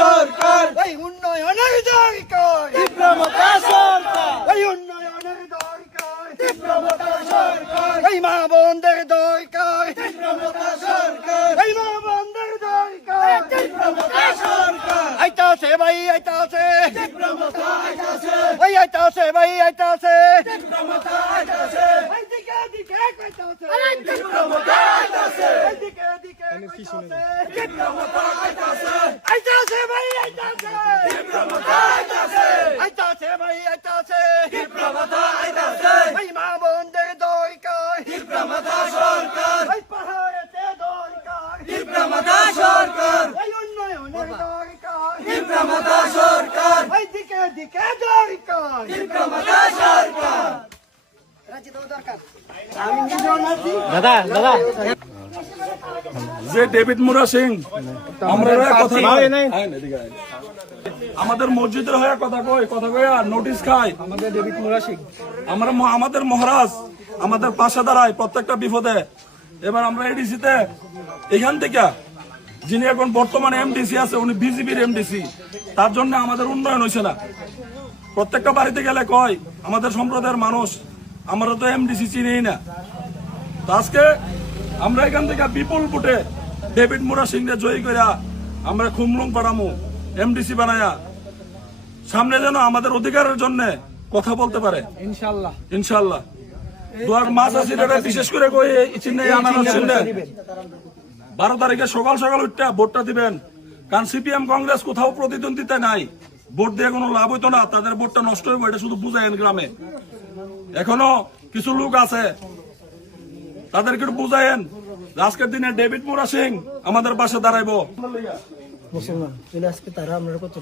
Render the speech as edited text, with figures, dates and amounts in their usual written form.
সরকার, এই উন্নয়নের দরকার, তীব্রমতা সরকার, এই উন্নয়নের দরকার, তীব্রমতা সরকার, এই মা বোনদের দরকার, তীব্রমতা সরকার, এই মা বোনদের দরকার। তীব্রমতা সরকার, আইতাছে ভাই আইতাছে, তীব্রমতা আইতাছে, ভাই আইতাছে ভাই আইতাছে, তীব্রমতা আইতাছে, এই দিকে দিকে কইতাছে, তীব্রমতা আইতাছে, এই দিকে দিকে কইতাছে, তীব্রমতা আইতাছে, আইতাছে ভাই আইতাছে, তীব্রমতা আইতাছে, আইতাছে ভাই আইতাছে, তীব্রমতা আইতাছে, এই মা বোনদের দরকার, তীব্রমতা সরকার, এই পাহাড়েতে দরকার, তীব্রমতা সরকার, এই উন্নয়নের দরকার, তীব্রমতা সরকার, এই দিকে দিকে দরকার। তীব্রমতা সরকার। যে ডেভিড মুরা সিং আমরা কথা আমাদের মসজিদের হয়ে কথা কই আর নোটিশ খাই। আমাদের ডেভিড মুরা সিং আমাদের মহারাজ আমাদের পাশে দাঁড়ায় প্রত্যেকটা বিপদে। এবার আমরা এডিসিতে এখান থেকে যিনি এখন বর্তমানে এমডিসি আছে উনি বিজেপির এমডিসি, তার জন্য আমাদের উন্নয়ন হয়েছে না। প্রত্যেকটা বাড়িতে গেলে কয় আমাদের সম্প্রদায়ের মানুষ আমরা তো এমডিসি চিনিই না। তো আজকে আমরা এখান থেকে বিপুল ভোটে ডেভিড মুরা সিংকে জয়ী করিয়া আমরা খুমলুং পাড়ামু এমডিসি বানায়া সামনে যেন আমাদের অধিকারের জন্য কথা বলতে পারে ইনশাল্লাহ ইনশাল্লাহ। দুয়ার মাছ আছে বিশেষ করে কই চিহ্নে আনারস চিহ্নে 12 তারিখে সকাল সকাল উঠতে ভোটটা দিবেন, কারণ সিপিএম কংগ্রেস কোথাও প্রতিদ্বন্দ্বিতা নাই, ভোট দিয়ে কোনো লাভ হইতো না, তাদের ভোটটা নষ্ট হইব এটা শুধু বুঝায়েন। গ্রামে এখনো কিছু লোক আছে তাদেরকে একটু বুঝায়েন আজকের দিনে ডেভিড মুরা সিং আমাদের পাশে দাঁড়াইবো। মুসলমান আজকে তারা আমরা কত